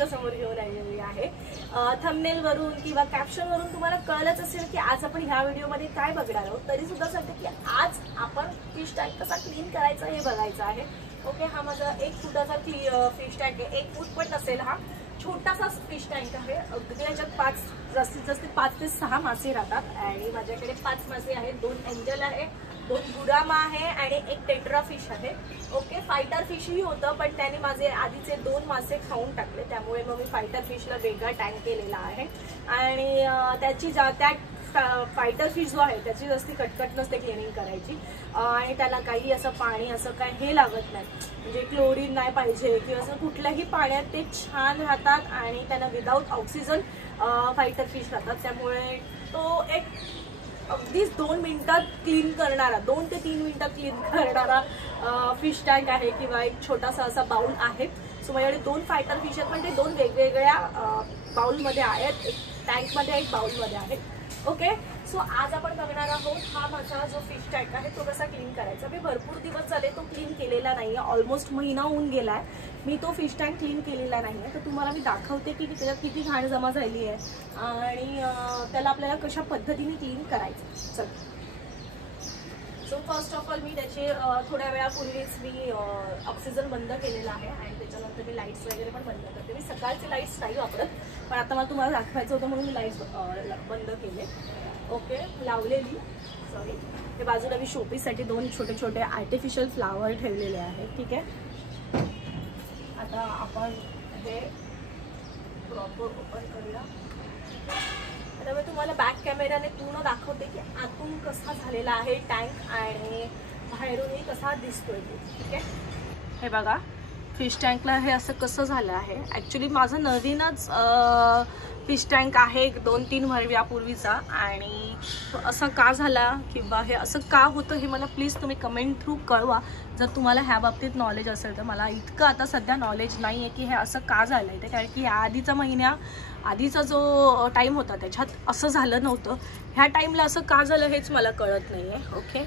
तुमच्या समोर घेऊन आलेली आहे। थंबनेल वरून किंवा कॅप्शन वरून तुम्हाला कळलंच असेल की आज आपण ह्या व्हिडिओमध्ये काय बघणार आहोत। तरी सुद्धा सांगते की आज आपण फिश टँक कसा क्लीन करायचा हे बघायचं आहे। ओके, हा माझा 1 फुटाचा फिश टँक आहे। 1 फूट पण नसेल, हा छोटासा फिश टँक आहे। अगदी याच्यात जास्तीत जास्त 5 ते 6 मासे राहतात आणि माझ्याकडे 5 मासे आहेत, 2 एंजल आहे, 2 गुरामा आहे आणि 1 टेट्रा फिश आहे। ओके, फायटर फिशही होतं पण त्याने माझे आधीचे 2 मासे खाऊन टाकले, त्यामुळे मग मी फायटर फिशला वेगळा टँक केलेला आहे। आणि त्याची त्या फायटर फिश जो आहे त्याची जास्ती कटकट नसते क्लिनिंग करायची आणि त्याला काही असं पाणी असं काय हे लागत नाही, म्हणजे क्लोरीन नाही पाहिजे किंवा असं कुठल्याही पाण्यात ते छान राहतात आणि त्यांना विदाऊट ऑक्सिजन फायटर फिश राहतात। त्यामुळे तो एक अगदीच 2 मिनिटात क्लीन करणारा, 2 ते 3 मिनिटात क्लीन करणारा फिश टँक आहे किंवा एक छोटासा असा बाउल आहे। सो माझ्याकडे 2 फायटर फिश आहेत, पण ते 2 वेगवेगळ्या बाउलमध्ये आहेत, एक टँकमध्ये एक बाउलमध्ये आहे। ओके, सो आज आपण बघणार आहोत हा माझा जो फिश टँक आहे तो कसा क्लीन करायचा। मी भरपूर दिवस झाले तो क्लीन केलेला नाही आहे, ऑलमोस्ट महिना होऊन गेला आहे मी तो फिश टँक क्लीन केलेला नाही आहे। तर तुम्हाला मी दाखवते की त्याच्यात किती घाण जमा झाली आहे आणि त्याला आपल्याला कशा पद्धतीने क्लीन करायचं। चल, सो फर्स्ट ऑफ ऑल मी त्याचे थोड्या वेळापूर्वीच मी ऑक्सिजन बंद केलेला आहे आणि त्याच्यानंतर मी लाईट्स वगैरे पण बंद करते। मी सकाळचे लाईट्स नाही वापरत, पण आता मला तुम्हाला दाखवायचं होतं म्हणून मी लाईट्स बंद केले। ओके, लावलेली, सॉरी, हे बाजूला मी शोपीससाठी 2 छोटे छोटे आर्टिफिशियल फ्लावर ठेवलेले आहेत। ठीक आहे, आता आपण हे प्रॉपर ओपन करूया। आता मी तुम्हाला बॅक कॅमेराने पूर्ण दाखवते की आतून कसा झालेला आहे टँक आणि बाहेरूनही कसा दिसतोय। ठीक आहे, हे बघा फिश टँकला हे असं कसं झालं आहे। ॲक्च्युली माझं नवीनच फिश टँक आहे 2-3 वर्षापूर्वीचा आणि असं का झाला किंवा हे असं का होतं हे मला प्लीज तुम्ही कमेंट थ्रू कळवा जर तुम्हाला ह्या बाबतीत नॉलेज असेल तर। मला इतकं आता सध्या नॉलेज नाही आहे की हे असं का झालं आहे ते, कारण की या आधीचा जो टाईम होता त्याच्यात असं झालं नव्हतं। ह्या टाईमला असं का झालं हेच मला कळत नाही आहे। ओके,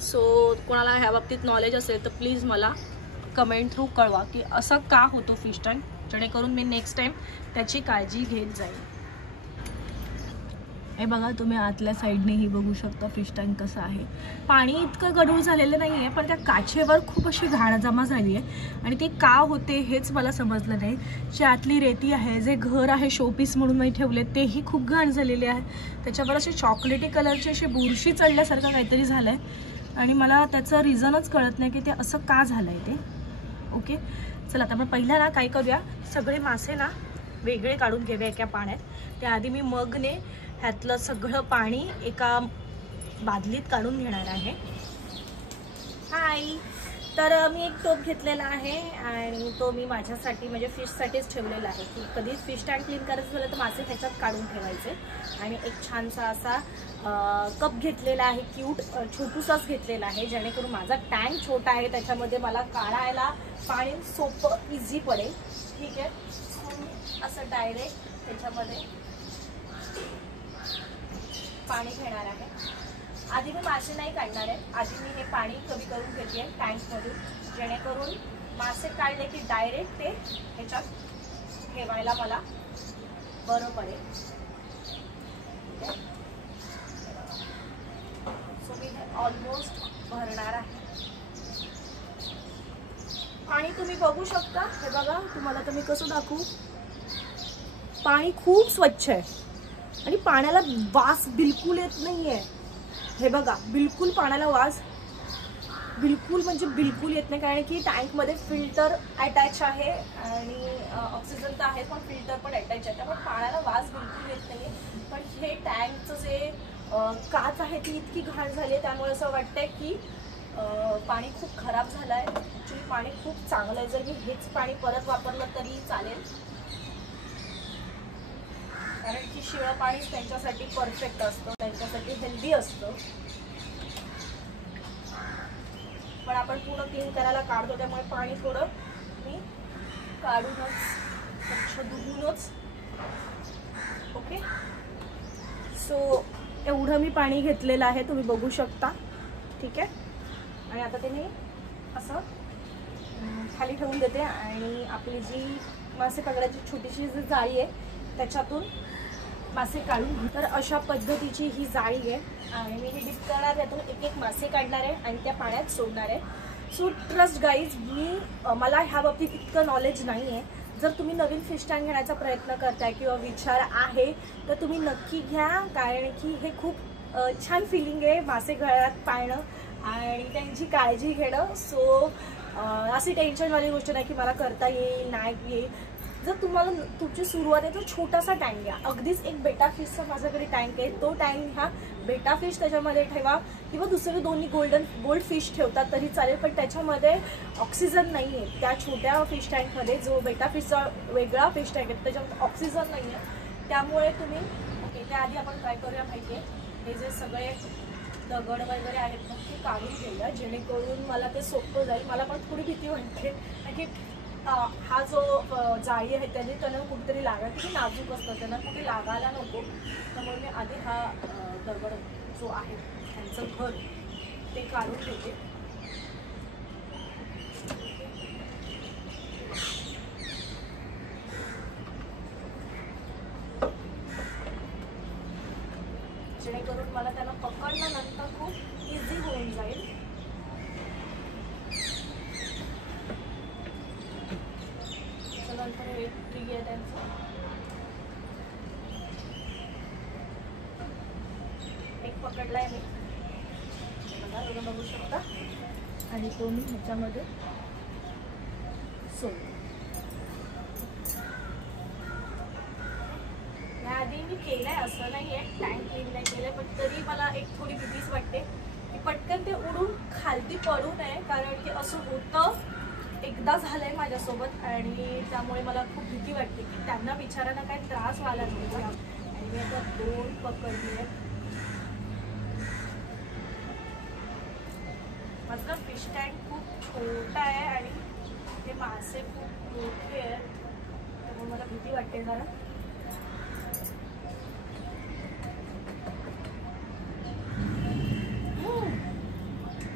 सो कोणाला ह्या बाबतीत नॉलेज असेल तर प्लीज मला कमेंट थ्रू कळवा की असं का होतो फिश टँक, जेणेकरून मी नेक्स्ट टाइम त्याची काळजी घेत जाईल। हे बघा तुम्ही आतल्या साईडनेही बघू शकता फिश टँक कसं आहे। पाणी इतकं गढूळ झालेलं नाही आहे, पण त्या काचेवर खूप अशी घाण जमा झाली आहे आणि ते का होते हेच मला समजलं नाही। जी आतली रेती आहे, जे घर आहे शोपीस म्हणून मी ठेवले तेही खूप घाण झालेले आहे। त्याच्यावर असे चॉकलेटी कलरचे असे बुरशी चढल्यासारखं काहीतरी झालं आहे आणि मला त्याचं रिझनच कळत नाही की ते असं का झालं आहे ते। ओके, चला आता आपण पहिला ना काय करूया, सगळे मासे ना वेगळे काढून घेऊया एका पाण्यात। त्याआधी मी मगने ह्यातलं सगळं पाणी एका बादलीत काढून घेणार आहे। हाय, तर मी एक टोप घेतलेला आहे आणि तो मी माझ्यासाठी म्हणजे फिशसाठीच ठेवलेला आहे की कधी फिश टँक क्लीन करायचं झालं तर मासे ह्याच्यात काढून ठेवायचे। आणि एक छानसा असा कप घेतलेला आहे, क्यूट छोटूसाच घेतलेला आहे, जेणेकरून माझा टँक छोटा आहे त्याच्यामध्ये मला काढायला पाणी सोपं इझी पडेल। ठीक आहे, असं डायरेक्ट त्याच्यामध्ये पाणी घेणार आहे। आधी मी मासे नाही काढणार आहे, आधी मी हे पाणी कमी करून घेते टँकमधून, जेणेकरून मासे काढले की डायरेक्ट ते ह्याच्यात ठेवायला मला बरं पडेल। सो मी हे ऑलमोस्ट भरणार आहे। पाणी तुम्ही बघू शकता, हे बघा तुम्हाला तर मी कसं दाखवू, पाणी खूप स्वच्छ आहे आणि पाण्याला वास बिलकुल येत नाहीये। हे बघा, बिलकुल पाण्याला वास बिलकुल म्हणजे बिलकुल येत नाही, कारण की टँकमध्ये फिल्टर अटॅच आहे आणि ऑक्सिजन तर आहे पण फिल्टर पण अटॅच आहे, त्यामुळे पाण्याला वास बिलकुल येत नाही। पण हे टँकचं जे काच आहे ती इतकी घाण झाली आहे, त्यामुळे असं वाटतंय की पाणी खूप खराब झालं आहे। ॲक्च्युली पाणी खूप चांगलं आहे, जर मी हेच पाणी परत वापरलं तरी चालेल, कारण की शिळं पाणीच त्यांच्यासाठी परफेक्ट असतं, त्यांच्यासाठी हेल्दी असतं। पण आपण पूर्ण क्लीन करायला काढतो त्यामुळे पाणी थोडं मी काढूनच स्वच्छ धुवूनच। ओके, सो एवढं मी पाणी घेतलेलं आहे, तुम्ही बघू शकता। ठीक आहे, आणि आता ते मी असं खाली ठेवून देते आणि आपली जी मासे पकडायची छोटीशी जी जाळी आहे त्याच्यातून मासे काढून. तर अशा पद्धतीची ही जाळी आहे आणि मी ही डिप करणार, त्यातून एक एक मासे काढणार आहे आणि त्या पाण्यात सोडणार आहे. सो ट्रस्ट गाईज, मला ह्या बाबतीत इतकं नॉलेज नाही आहे. जर तुम्ही नवीन फिश टँक घेण्याचा प्रयत्न करताय किंवा विचार आहे तर तुम्ही नक्की घ्या, कारण की हे खूप छान फिलिंग आहे मासे गळ्यात पाळणं आणि त्यांची काळजी घेणं. सो अशी टेन्शनवाली गोष्ट नाही की मला करता येईल नाही येईल. जर तुम्हाला तुमची सुरुवात आहे तर छोटासा टँक घ्या. अगदीच एक बेटा फिशचा माझ्याकडे टँक आहे, तो टँक घ्या. बेटा फिश त्याच्यामध्ये ठेवा किंवा दुसरे दोन्ही गोल्ड फिश ठेवतात तरी चालेल, पण त्याच्यामध्ये ऑक्सिजन नाही आहे. त्या छोट्या फिश टँकमध्ये जो बेटा फिशचा वेगळा फिश टँक आहे त्याच्यामध्ये ऑक्सिजन नाही आहे. त्यामुळे तुम्ही ओके, त्याआधी आपण काय करूया माहिती आहे, हे जे सगळे दगड वगैरे आहेत ना ते काढून घेऊया, जेणेकरून मला ते सोपं जाईल. मला पण थोडी भीती वाटते की हा जो जाळी आहे त्याने त्यांना कुठेतरी लागा, किती नाजूक असतं, त्यांना कुठे लागायला नको. त्यामुळे मी आधी हा दगड जो आहे त्यांचं घर ते काढून ठेवते. जेणेकरून मला त्यांना पकडल्यानंतर खूप इझी होऊन जाईल. नंतर एक ट्री आहे त्यांचं, एक पकडलाय मी, बघा तुम्ही बघू शकता, आणि तो मी ह्याच्यामध्ये सोड. याआधी मी केलंय असं नाही आहे, टँक क्लीन नाही केलंय, पण तरी मला एक थोडी भीतीच वाटते की पटकन ते उडून खालती पडू नये, कारण की असं होतं, एकदा झालंय माझ्यासोबत आणि त्यामुळे मला खूप भीती वाटते की त्यांना बिचारांना काही त्रास व्हायला नको. आणि मी आता 2 पकडले. माझा फिश टँक खूप छोटा आहे आणि हे मासे खूप मोठे आहेत, त्यामुळे मला भीती वाटते जरा.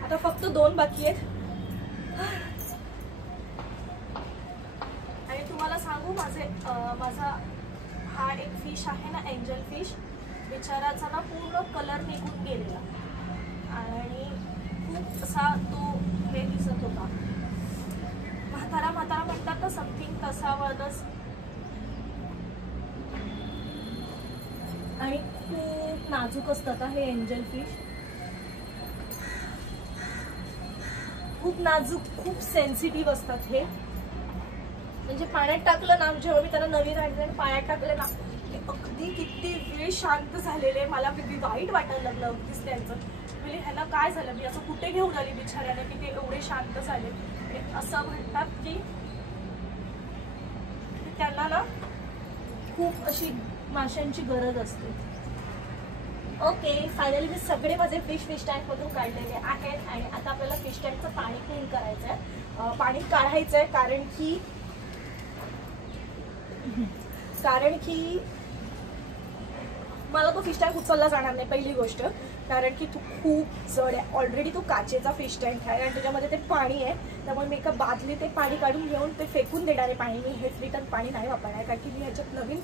आता फक्त 2 बाकी आहेत. आणि तुम्हाला सांगू, माझा हा एक फिश आहे ना, एंजल फिश, बिचाराचा ना पूर्ण कलर निघून गेलेला आणि खूप असा तो हे दिसत होता, म्हातारा म्हणतात ना समथिंग तसा वाटच, आणि खूप नाजूक असतात हे एंजल फिश, खूप नाजूक, खूप सेन्सिटिव्ह असतात हे. म्हणजे पाण्यात टाकलं ना, जेव्हा मी त्यांना नवीन आणले पाण्यात टाकले ना, ते अगदी किती वेळ शांत झालेले. मला किती वाईट वाटायला लागलं अगदीच त्यांचं. म्हणजे ह्याला काय झालं, मी असं कुठे घेऊन आली बिचाऱ्याने की ते एवढे शांत झाले. असं म्हणतात की त्यांना ना खूप अशी माशांची गरज असते. ओके, फायनली मी सगळे माझे फिश टँकमधून काढलेले आहेत आणि आता आपल्याला फिश टँकचं पाणी क्लीन करायचं आहे. पाणी काढायचं आहे कारण की मला तो फिश टँक उचलला जाणार नाही, पहिली गोष्ट, कारण की तो खूप जड आहे. ऑलरेडी तो काचेचा फिश टँक आहे आणि त्याच्यामध्ये ते पाणी आहे, त्यामुळे मी एका बादली ते पाणी काढून घेऊन ते फेकून देणार आहे पाणी. मी हे रिटर्न पाणी नाही वापरणार, कारण की मी ह्याच्यात नवीन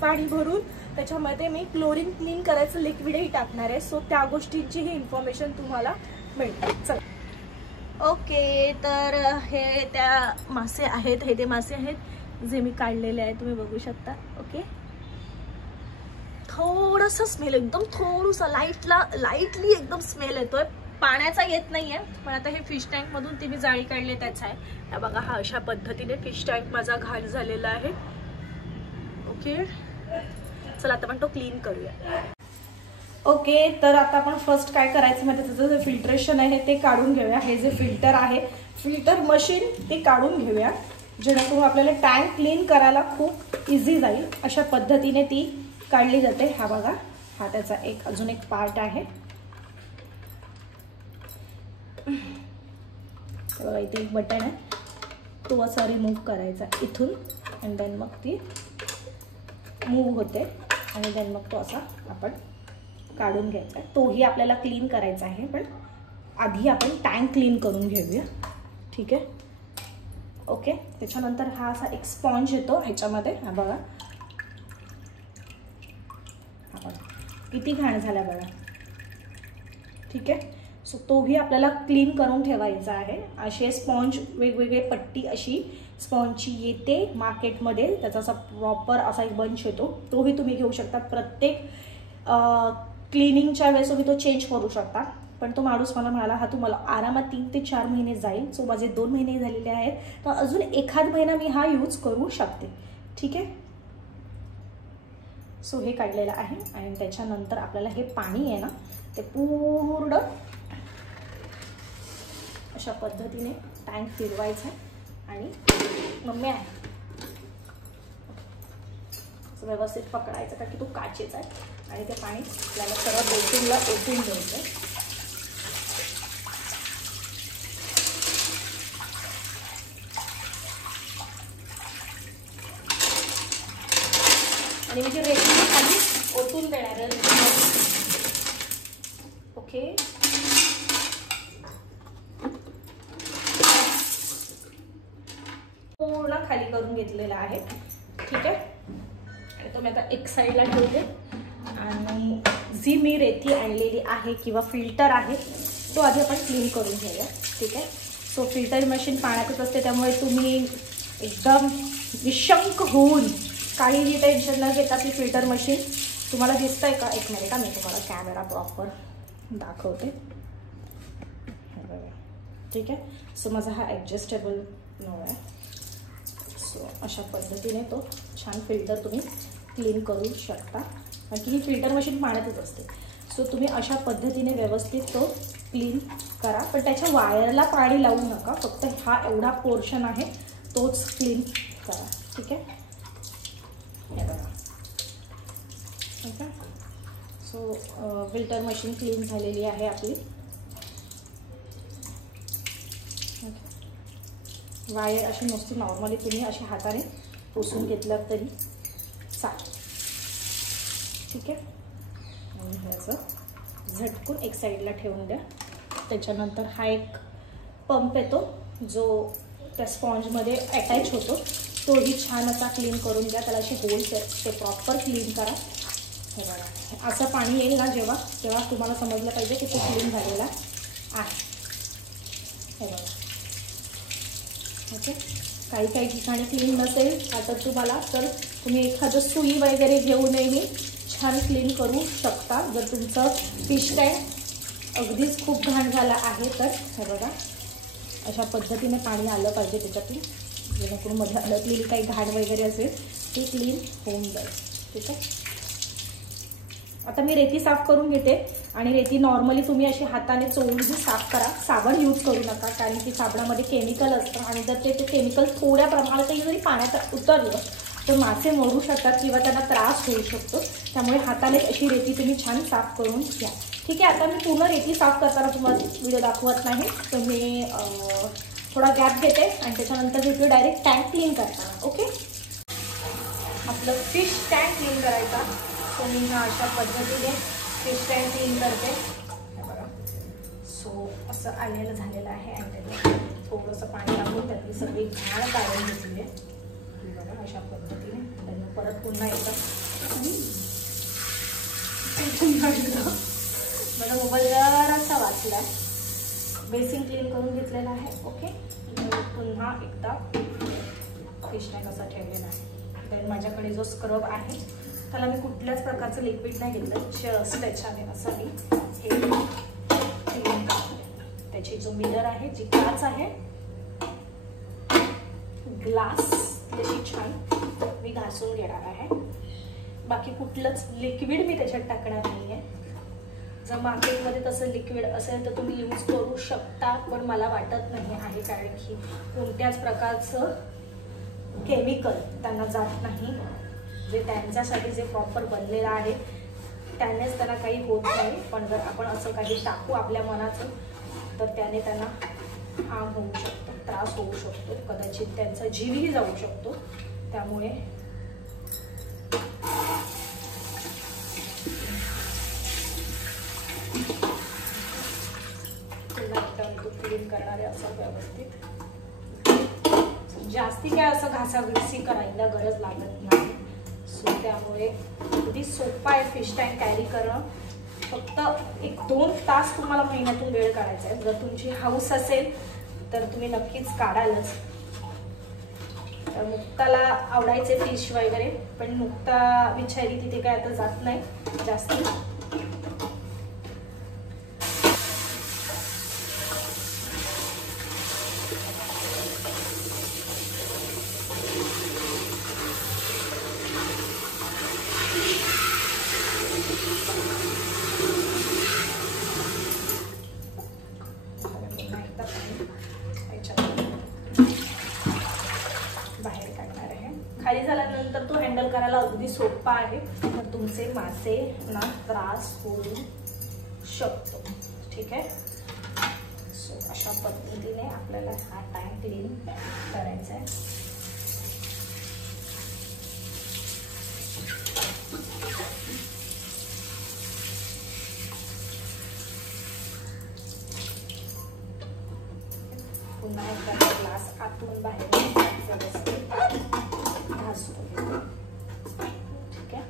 पाणी भरून त्याच्यामध्ये मी क्लोरीन क्लीन करायचं लिक्विडही टाकणार आहे. सो त्या गोष्टींची ही इन्फॉर्मेशन तुम्हाला मिळते. चला, ओके, तर हे त्या मासे आहेत, हे ते मासे आहेत जे मी काढलेले आहेत, तुम्ही बघू शकता. ओके, थोडंसं स्मेल, एकदम थोडंसं लाईटली एकदम स्मेल येतोय, पाण्याचा येत नाहीये, पण आता हे फिश टँक मधून ती मी जाळी काढली त्याच आहे. बघा, हा अशा पद्धतीने फिश टँक माझा घाण झालेला आहे. ओके, चला आता आपण तो क्लीन करूया. ओके, तर आता आपण फर्स्ट काय करायचं म्हणजे त्याचं जे फिल्ट्रेशन आहे ते काढून घेऊया. हे जे फिल्टर आहे, फिल्टर मशीन, ते काढून घेऊया, जेणेकरून आपल्याला टँक क्लीन करायला खूप इझी जाईल. अशा पद्धतीने ती काढली जाते. हा बघा, हा त्याचा अजून एक पार्ट आहे. बघा, इथे एक बटन आहे, तो असा रिमूव्ह करायचा इथून, आणि देन मग ती मूव्ह होते आणि देन मग तो असा आपण काढून घ्यायचा आहे. तोही आपल्याला क्लीन करायचा आहे, पण आधी आपण टँक क्लीन करून घेऊया. ठीक आहे, ओके, त्याच्यानंतर हा असा एक स्पॉन्ज येतो ह्याच्यामध्ये, हा बघा, हा बघा किती घाण झाला बघा. ठीक आहे, सो तोही आपल्याला क्लीन करून ठेवायचा आहे. असे स्पॉन्ज वेगवेगळे पट्टी अशी स्पॉन्जची येते मार्केटमध्ये, त्याचा असा प्रॉपर असा एक बंच येतो, तोही तुम्ही घेऊ शकता. प्रत्येक क्लिनिंगच्या वेळेस तुम्ही तो चेंज करू शकता. पण तो माणूस मला म्हणाला हा तुम्हाला आरामात 3 ते 4 महिने जाईल. सो माझे 2 महिने झालेले आहेत, तर अजून एखाद महिना मी हा यूज करू शकते. ठीक आहे, सो हे काढलेलं आहे. आणि त्याच्यानंतर आपल्याला हे पाणी आहे ना ते पूर्ण अशा पद्धतीने टँक फिरवायचं आहे. आणि मम्मी आहे व्यवस्थित पकडायचं, कारण की तो काचेचा आहे. आणि ते पाणी आपल्याला सरळ बोटिंगला ओतून द्यायचं. आणि मी जी रेती खाली ओतून देणार आहे. ओके, पूर्ण खाली करून घेतलेला आहे. ठीक आहे, आणि तो मी आता एक साईडला ठेवते. आणि जी मी रेती आणलेली आहे किंवा फिल्टर आहे तो आधी आपण क्लीन करून घेऊया. ठीक आहे, सो फिल्टर मशीन पाण्यातच असते, त्यामुळे तुम्ही एकदम निशंक होऊन काहीही टेन्शन न घेता ती फिल्टर मशीन तुम्हाला दिसतंय का? एक मिनिट, मी तुम्हाला कॅमेरा प्रॉपर दाखवते. ठीक आहे, सो माझा हा ॲडजस्टेबल नळ आहे. सो अशा पद्धतीने तो छान फिल्टर तुम्ही क्लीन करू शकता, कारण की ही फिल्टर मशीन पाण्यातच असते. सो तुम्ही अशा पद्धतीने व्यवस्थित तो क्लीन करा. पण त्याच्या वायरला पाणी लावू नका, फक्त हा एवढा पोर्शन आहे तोच क्लीन करा. ठीक आहे, हे बघा. Okay, so filter machine clean झालेली आहे आपली. ओके, वायर अशी नुसती नॉर्मली तुम्ही अशा हाताने पुसून घेतलं तरी चालेल. ठीक आहे, आणि हे असं झटकून एक साईडला ठेवून द्या. त्याच्यानंतर हा एक पंप येतो जो त्या स्पॉन्जमध्ये अटॅच होतो, तोही छान असा क्लीन करून द्या. त्याला असे होल्स आहेत ते प्रॉपर क्लीन करा. हे बघा, असं पाणी येईल ना जेव्हा, तेव्हा तुम्हाला समजलं पाहिजे की तो क्लीन झालेला आहे. हे बघा. ओके, काही काही ठिकाणी क्लीन नसेल आता तुम्हाला, तर तुम्ही एखादं सुई वगैरे घेऊनही छान क्लीन करू शकता. जर तुमचं फिश टँक अगदीच खूप घाण झाला आहे तर हे बघा, अशा पद्धतीने पाणी आलं पाहिजे त्याच्यातून, जेणेकरून मध्ये अडकलेली काही घाण वगैरे असेल ती क्लीन होऊन जाईल. ठीक आहे, आता मी रेती साफ करून घेते. आणि रेती नॉर्मली तुम्ही अशी हाताने चोळून साफ करा, साबण यूज करू नका, कारण की साबणामध्ये केमिकल असतं. आणि जर ते केमिकल थोड्या प्रमाणातही जरी पाण्यात उतरलं तर मासे मरू शकतात किंवा त्यांना त्रास होऊ शकतो. त्यामुळे हाताने अशी रेती तुम्ही छान साफ करून घ्या. ठीक आहे, आता मी पूर्ण रेती साफ करताना तुम्हाला व्हिडिओ दाखवत नाही, तर मी थोडा गॅप घेते आणि त्याच्यानंतर भेटू डायरेक्ट टँक क्लीन करताना. ओके, आपलं फिश टँक क्लीन करायचा. तर मी अशा पद्धतीने फिश टँक क्लीन करते. बघा, सो असं आलेलं झालेलं आहे. आणि त्याला थोडंसं पाणी टाकून त्यातली सगळी घाण काढून घेतली आहे. बघा, अशा पद्धतीने त्यांना परत पुन्हा येतं. मला मोबाईल जरासा वाचला. बेसिन क्लीन करून घेतलेला आहे. ओके, पुन्हा एकदा फिश टँक असा ठेवलेला आहे. तर माझ्याकडे जो स्क्रब आहे त्याला मी कुठल्याच प्रकारचं लिक्विड नाही घेतलं, जस्ट त्याच्याने असं मी हे क्लीन करते. त्याची जो मिरर आहे, जी काच आहे, ग्लास त्याची छान मी घासून घेणार आहे. बाकी कुठलंच लिक्विड मी त्याच्यात टाकणार नाही आहे. जर मार्केटमध्ये तसं लिक्विड असेल तर तुम्ही यूज करू शकता, पण मला वाटत नाही आहे, कारण की कोणत्याच प्रकारचं केमिकल त्यांना जात नाही. जे त्यांच्यासाठी जे प्रॉपर बनलेलं आहे त्यानेच त्यांना काही होत नाही. पण जर आपण असं काही टाकू आपल्या मनाचं तर त्याने त्यांना हार्म होऊ शकतो, त्रास होऊ शकतो, कदाचित त्यांचा जीवही जाऊ शकतो. त्यामुळे क्लीन करणारे असं व्यवस्थित जास्ती काय असं घासाघिसी करायला गरज लागत नाही. सो त्यामुळे अगदी सोपं आहे फिश टँक कॅरी करणं. फक्त 1-2 तास तुम्हाला महिन्यातून वेळ काढायचा आहे. जर तुमची हाऊस असेल तर तुम्ही नक्कीच काढालच. तर मुक्ताला आवडायचे फिश वगैरे, पण मुक्ता बिचारी तिथे काय आता जात नाही जास्ती. बाहेर काढणार आहे. खाली झाल्यानंतर तो हँडल करायला अगदी सोपा आहे. तर तुमचे मासे ना त्रास होऊ शकतो. ठीक आहे. सो अशा पद्धतीने आपल्याला हा टँक क्लीन करायचा आहे. पुन्हा एकदा ग्लास आतून बाहेर व्यवस्थित घासतो. ठीक आहे.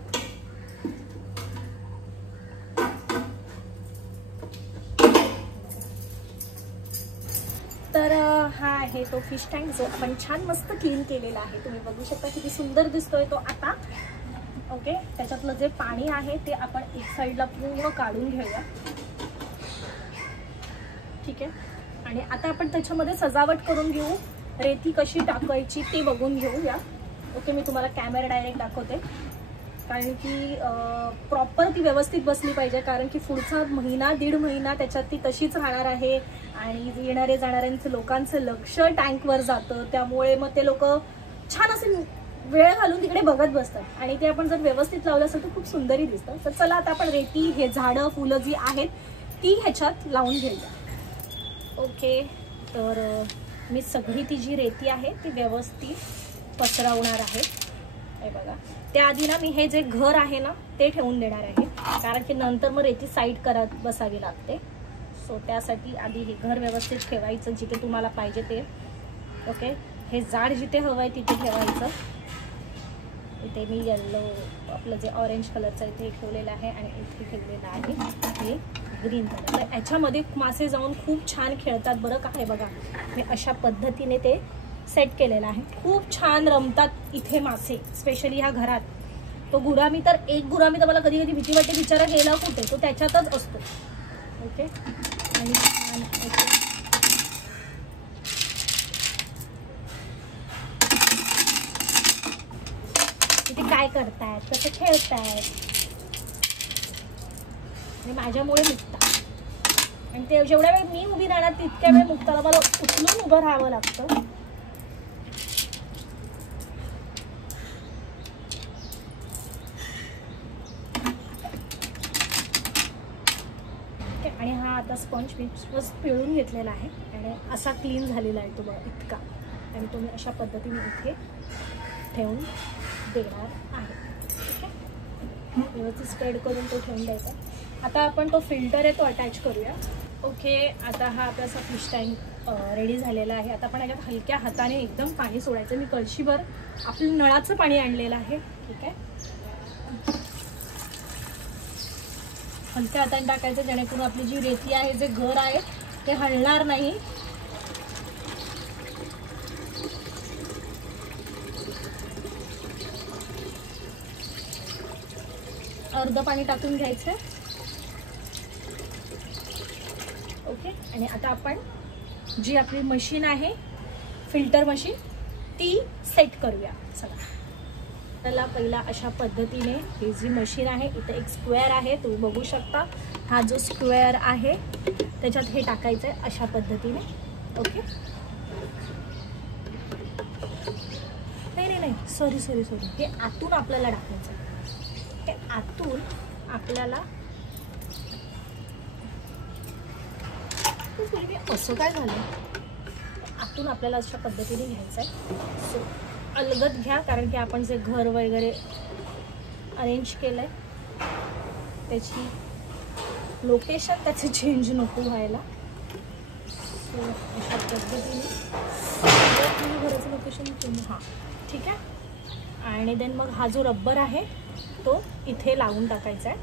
तर हा आहे तो फिश टँक जो आपण छान मस्त क्लीन केलेला आहे. तुम्ही बघू शकता किती सुंदर दिसतोय तो आता. ओके, त्याच्यातलं जे पाणी आहे ते आपण एक साईडला पूर्ण काढून घेऊया. ठीक आहे. आणि आता आपण त्याच्यामध्ये सजावट करून घेऊ. रेती कशी टाकायची ते बघून घेऊया. ओके, मी तुम्हाला कॅमेरा डायरेक्ट दाखवते, कारण की प्रॉपर ती व्यवस्थित बसली पाहिजे. कारण की पुढचा 1-1.5 महिना त्याच्यात ती तशीच राहणार आहे. आणि येणारे जाणाऱ्यांचं लोकांचं लक्ष टँकवर जातं. त्यामुळे मग ते लोक छान असे वेळ घालून तिकडे बघत बसतात. आणि ते आपण जर व्यवस्थित लावलं असेल तर खूप सुंदरही दिसतं. तर चला आता आपण रेती, हे झाडं फुलं जी आहेत ती ह्याच्यात लावून घेऊया. ओके, तर मी सगळी ती जी रेती आहे ती व्यवस्थित पसरवणार आहे. हे बघा, त्याआधी ना मी हे जे घर आहे ना ते ठेवून देणार आहे, कारण की नंतर मग रेती साईड करत बसावी लागते. सो त्यासाठी आधी हे घर व्यवस्थित ठेवायचं जिथे तुम्हाला पाहिजे ते. ओके, हे झाड जिथे हवं आहे तिथे ठेवायचं. इथे मी येल्लो, आपलं जे ऑरेंज कलरचं इथे ठेवलेलं आहे आणि इथे ठेवलेलं आहे हे ग्रीन कलर. तर याच्यामध्ये मासे जाऊन खूप छान खेळतात बरं का. हे बघा, मी अशा पद्धतीने ते सेट केलेलं आहे. खूप छान रमतात इथे मासे, स्पेशली ह्या घरात. तो गुरामी तर मला कधी कधी भीती वाटते, बिचारा गेला कुठे, तो त्याच्यातच असतो. ओके, आणि छान इथे काय करतायत, कसं खेळतायत, माझ्यामुळे मुक्ता. आणि ते जेवढ्या वेळ मी उभी राहणार तितक्या वेळ मुक्ताला मला उचलून उभं राहावं लागतं. आणि हा आता स्पंज मी पिळून घेतलेला आहे आणि असा क्लीन झालेला आहे तो बघा इतका. आणि तुम्ही अशा पद्धतीने इथे ठेवून देणार आहे. ठीक आहे, व्यवस्थित स्प्रेड करून तो ठेवून द्यायचा. आता आपण तो फिल्टर आहे तो अटॅच करूया. ओके, आता हा आपला फिश टँक रेडी झालेला आहे. आता आपण याच्यात हलक्या हाताने एकदम पाणी सोडायचं. मी कळशीभर आपलं नळाचं पाणी आणलेलं आहे. ठीक आहे, हलक्या हाताने टाकायचं जेणेकरून आपली जी रेती आहे, जे घर आहे ते हलणार नाही. अर्ध पाणी टाकून घ्यायचं. ओके, आणि आता आपण जी आपली मशीन आहे फिल्टर मशीन ती सेट करूया. चला, त्याला पहिला अशा पद्धतीने ही जी मशीन आहे, इथे एक स्क्वेअर आहे तुम्ही बघू शकता. हा जो स्क्वेअर आहे त्याच्यात हे टाकायचं आहे अशा पद्धतीने. ओके, नाही सॉरी हे आतून आपल्याला टाकायचं आहे. हे आतून आपल्याला पूर्वी असं काय झालं, आतून आपल्याला अशा पद्धतीने घ्यायचं आहे. सो अलगद घ्या, कारण की आपण जे घर वगैरे अरेंज केलंय त्याची लोकेशन त्याचे चेंज नको व्हायला. सो अशा पद्धतीने घराचं लोकेशन हां ठीक आहे. आणि देन मग हा जो रब्बर आहे तो इथे लावून टाकायचा आहे.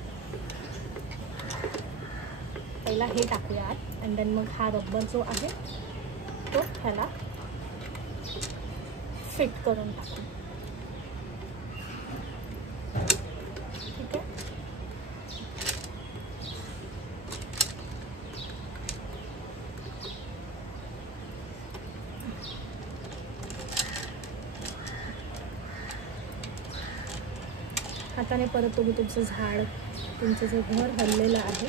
पहिला हे टाकूया आत अँड देन मग हा रब्बर जो आहे तो ह्याला फिट करून टाकू. ठीक आहे. हाताने परत तुम्ही तुमचं झाड, तुमचं जे घर हललेलं आहे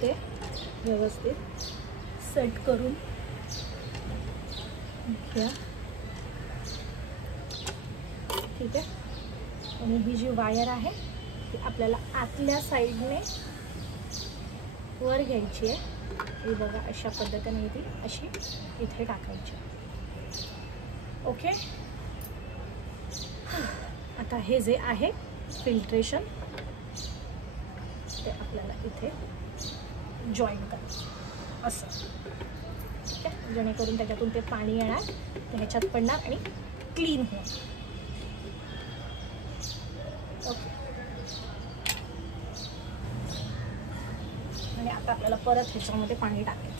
ते व्यवस्थित सेट करून घ्या. ठीक आहे. आणि ही जी वायर आहे ती आपल्याला आतल्या साईडने वर घ्यायची आहे. ही बघा अशा पद्धतीने ती अशी इथे टाकायची. ओके. आता हे जे आहे फिल्ट्रेशन ते आपल्याला इथे जॉईन करायचं असं. ठीक आहे. जेणेकरून त्याच्यातून ते पाणी येणार, ते ह्याच्यात पडणार आणि क्लीन होणार. ओके. आणि आता आपल्याला परत ह्याच्यामध्ये पाणी टाकायचं.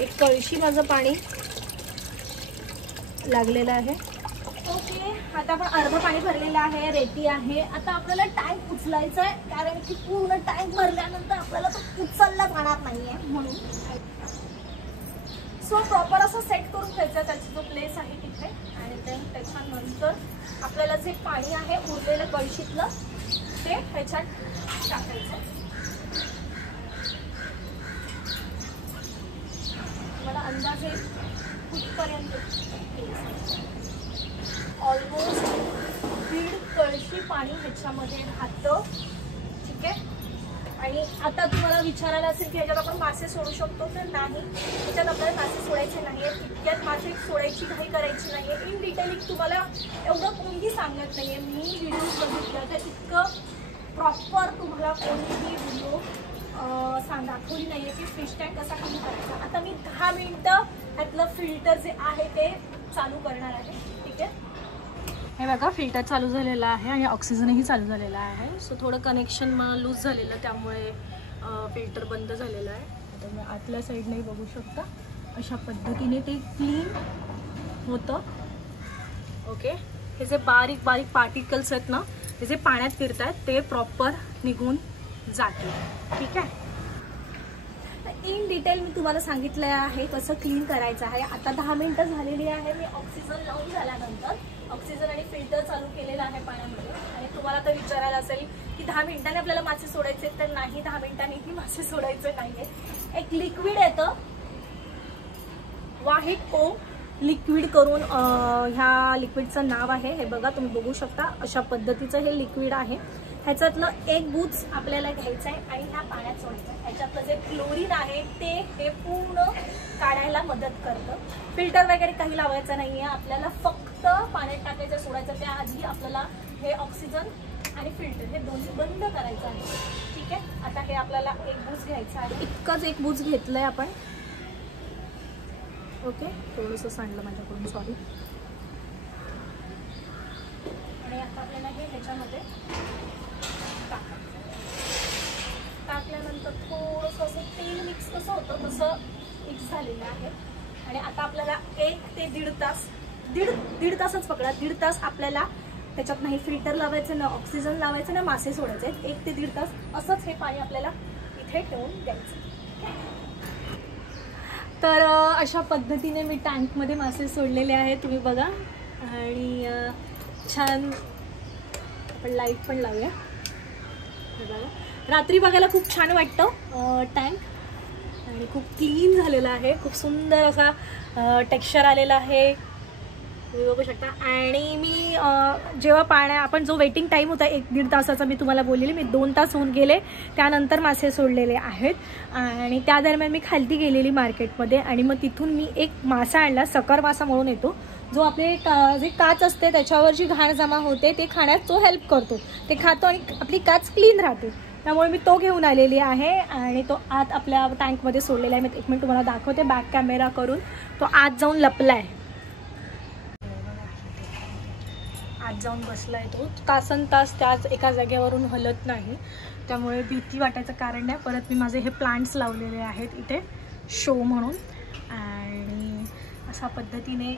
एक कळशी माझं पाणी लागलेलं आहे. ओके. आता आपण अर्ध पाणी भरलेलं आहे, रेती आहे. आता आपल्याला टँक उचलायचा आहे, कारण की पूर्ण टँक भरल्यानंतर आपल्याला तो उचलला जाणार नाहीये म्हणून. सो प्रॉपर असं सेट करून घ्यायचं त्याची जो प्लेस आहे तिथे. आणि देन त्याच्यानंतर आपल्याला जे पाणी आहे उरलेलं कळशीतलं ते ह्याच्यात टाकायचं. मला अंदाजे कुठपर्यंत ऑलमोस्ट 1.5 कळशी पाणी ह्याच्यामध्ये राहतं. ठीक आहे. आणि आता तुम्हाला विचारायला असेल की ह्याच्यात आपण मासे सोडू शकतो, तर नाही, ह्याच्यात आपल्याला मासे सोडायचे नाही आहेत. इतक्यात मासे सोडायची काही करायची नाही आहे. इन डिटेलिंग तुम्हाला एवढं कोणीही सांगत नाही आहे. मी व्हिडिओ बघितलं तर इतकं प्रॉपर तुम्हाला कोणीही व्हिडिओ दाखवली नाही आहे की फिश टँक कसा क्लीन करायचा. आता मी 10 मिनिटं ह्यातलं फिल्टर जे आहे ते चालू करणार आहे. ठीक आहे. हे बघा फिल्टर चालू झालेलं आहे आणि ऑक्सिजनही चालू झालेला आहे. सो थोडं कनेक्शन लूज झालेलं त्यामुळे फिल्टर बंद झालेलं आहे. आता तुम्ही आतल्या साईडनेही बघू शकता अशा पद्धतीने ते क्लीन होतं. ओके. हे जे बारीक बारीक पार्टिकल्स आहेत ना, हे जे पाण्यात फिरत आहेत ते प्रॉपर निघून जाते. ठीक आहे. इन डिटेल मी तुम्हाला सांगितलं आहे कसं क्लीन करायचं आहे. आता 10 मिनिटं झालेली आहे. मी ऑक्सिजन लावून झाल्यानंतर ऑक्सिजन आणि फिल्टर चालू केलेलं आहे पाण्यामध्ये. आणि तुम्हाला तर विचारायला असेल की 10 मिनिटांनी आपल्याला मासे सोडायचे, तर नाही, 10 मिनिटांनीही मासे सोडायचे नाहीये. एक लिक्विड येतं व्हाईट ओ लिक्विड करून, ह्या लिक्विडचं नाव आहे हे बघा, तुम्ही बघू शकता अशा पद्धतीचं हे लिक्विड आहे. ह्याच्यातलं एक बूच आपल्याला घ्यायचं आहे आणि ह्या पाण्यात सोडायचं आहे. ह्याच्यातलं जे क्लोरीन आहे ते हे पूर्ण काढायला मदत करतं. फिल्टर वगैरे काही लावायचं नाही आहे आपल्याला, फक्त पाण्यात टाकायचं, सोडायचं. त्याआधी आपल्याला हे ऑक्सिजन आणि फिल्टर हे दोन्ही बंद करायचं आहे. ठीक आहे. आता हे आपल्याला एक बूच घ्यायचं आहे. इतकंच एक बूच घेतलं आहे आपण. ओके. थोडंसं सांडलं माझ्याकडून, सॉरी. आणि आता आपल्याला हे ह्याच्यामध्ये टाकल्यानंतर थोडंसं असं तेल मिक्स कसं होतं तसं मिक्स झालेलं आहे. आणि आता आपल्याला 1 ते 1.5 तास, दीड तासच पकडा, 1.5 तास आपल्याला त्याच्यात नाही फिल्टर लावायचं, ना ऑक्सिजन लावायचं, ना मासे सोडायचे. 1 ते 1.5 तास असंच हे पाणी आपल्याला इथे ठेवून द्यायचं. तर अशा पद्धतीने मी टँकमध्ये मासे सोडलेले आहेत, तुम्ही बघा. आणि छान आपण लाईट पण लावूया. बघा रात्री बघायला खूप छान वाटतं टँक. आणि खूप क्लीन झालेला आहे, खूप सुंदर असा टेक्स्चर आलेला आहे, तुम्ही बघू शकता. आणि मी जेव्हा आपण जो वेटिंग टाईम होता 1-1.5 तासाचा मी तुम्हाला बोललेली, मी 2 तास होऊन गेले त्यानंतर मासे सोडलेले आहेत. आणि त्या दरम्यान मी खालती गेलेली मार्केटमध्ये आणि मग तिथून मी एक मासा आणला, सकर मासा म्हणून येतो जो आपले जे काच असते त्याच्यावर जी घाण जमा होते ते खाण्यात तो हेल्प करतो, ते खातो आणि आपली काच क्लीन राहते. त्यामुळे मी तो घेऊन आलेली आहे आणि तो आत आपल्या टँकमध्ये सोडलेला आहे. मी एक मिनिट तुम्हाला दाखवते बॅक कॅमेरा करून. तो आत जाऊन लपला आहे, आत जाऊन बसला आहे. तो तासन तास त्याच एका जागेवरून हलत नाही, त्यामुळे भीती वाटायचं कारण नाही. परत मी माझे हे प्लांट्स लावलेले आहेत इथे शो म्हणून, आणि अशा पद्धतीने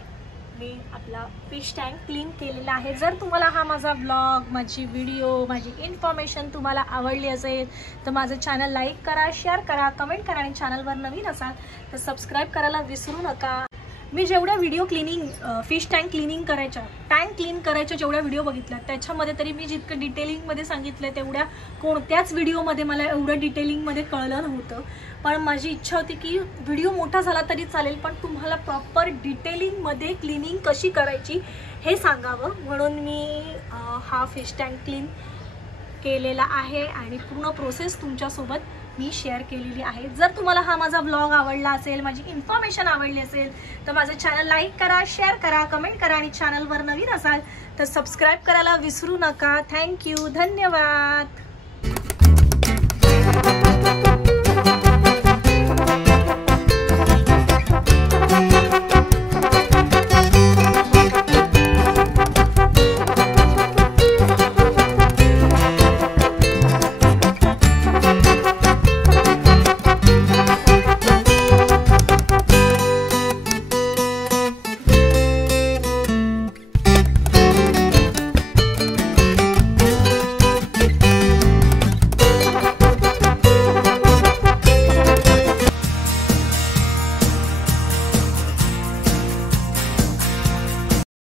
मी आपला फिश टँक क्लीन केलेला आहे. जर तुम्हाला हा माझा ब्लॉग, माझी व्हिडिओ, माझी इन्फॉर्मेशन तुम्हाला आवडली असेल तर माझं चॅनल लाईक करा, शेअर करा, कमेंट करा आणि चॅनलवर नवीन असाल तर सबस्क्राईब करायला विसरू नका. मी जेवढ्या व्हिडिओ फिश टँक क्लिनिंग करायच्या, टँक क्लीन करायच्या जेवढ्या व्हिडिओ बघितल्या त्याच्यामध्ये तरी मी जितकं डिटेलिंगमध्ये सांगितलं तेवढ्या कोणत्याच व्हिडिओमध्ये मला एवढं डिटेलिंगमध्ये कळलं नव्हतं. पण माझी इच्छा होती की व्हिडिओ मोठा झाला तरी चालेल, पण तुम्हाला प्रॉपर डिटेलिंगमध्ये क्लिनिंग कशी करायची हे सांगावं, म्हणून मी हा फिश टँक क्लीन केलेला आहे आणि पूर्ण प्रोसेस तुमच्यासोबत मी शेअर केलेली आहे. जर तुम्हाला हा माझा ब्लॉग आवडला असेल, माझी इन्फॉर्मेशन आवडली असेल तर माझं चॅनल लाईक करा, शेअर करा, कमेंट करा आणि चॅनलवर नवीन असाल तर सबस्क्राईब करायला विसरू नका. थँक्यू, धन्यवाद.